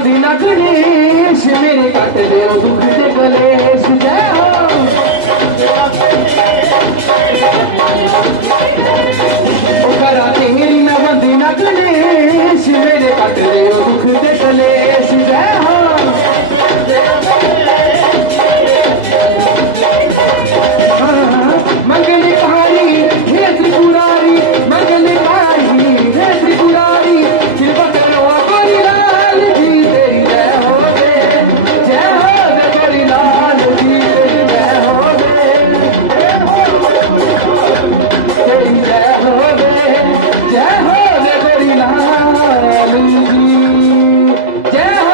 बंदी ना गणेश मेरे कट दे दुख दे कलेश जय हो करा तेरी ना बंदी ना गणेश मेरे कट दे दुख दे कलेश जय हो मंगली कहानी हे त्रिपुरारी मंगली कहानी हे त्रिपुरारी कृपा करो गोरी लाल जी तेरी जय हो रे गोरी लाल जी तेरी जय हो रे तेरी जय हो रे गोरी लाल जी जय हो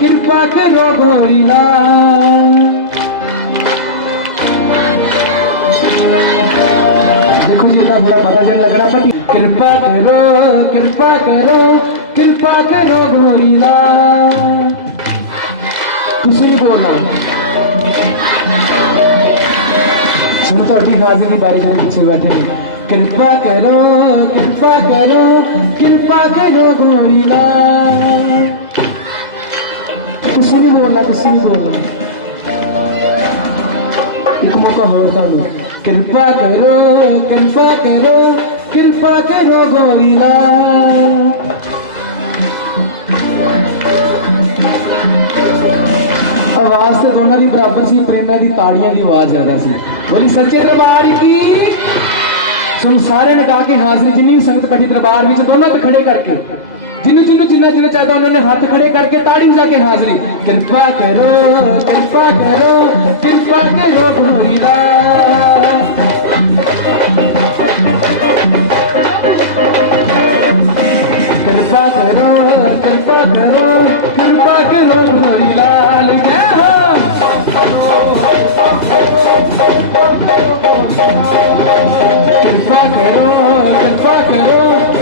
कृपा करो गोरी लाल देखो जी इतना बुरा पता चल लगना पर कृपा करो गोरी लाल कुछ नहीं बोलना सुनो तो अभी हाजिर की बारी मेरे पीछे बैठे कृपा करो गोरी लाल कुछ नहीं बोलना एक मौका हो कृपा करो गोरी लाल आवाज तो दोनों की बराबर सी प्रेरणा की ताड़ियां की आवाज ज्यादा सी बोली सच्चे दरबार की सुन सारे ने गा के हाजिरी जिन्नी संगत बैठी दरबार में दोनों पे खड़े करके जिन्हों जिन्ना चाहता उन्होंने हाथ खड़े करके ताड़ी जाके हाजिरी कृपा करो गोरी लाल कृपा करो गोरी लाल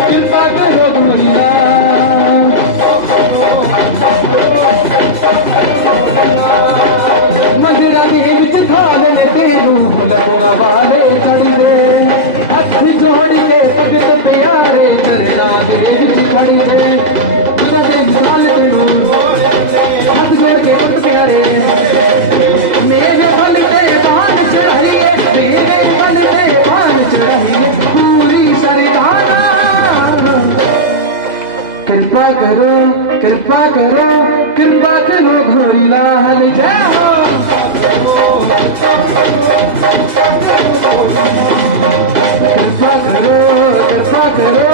कृपा करो गोरी लाल मजरा दे विच थाल ने तेरू लगना वाले चढ़दे हथ जोड़ के भगत प्यारे चरना दे विच खड़दे बिना दे विशाल तेरू हाथ जोड़ के भगत प्यारे मेरे कृपा करो कृपा करो कृपा करो घोरी लाल जय हो कृपा करो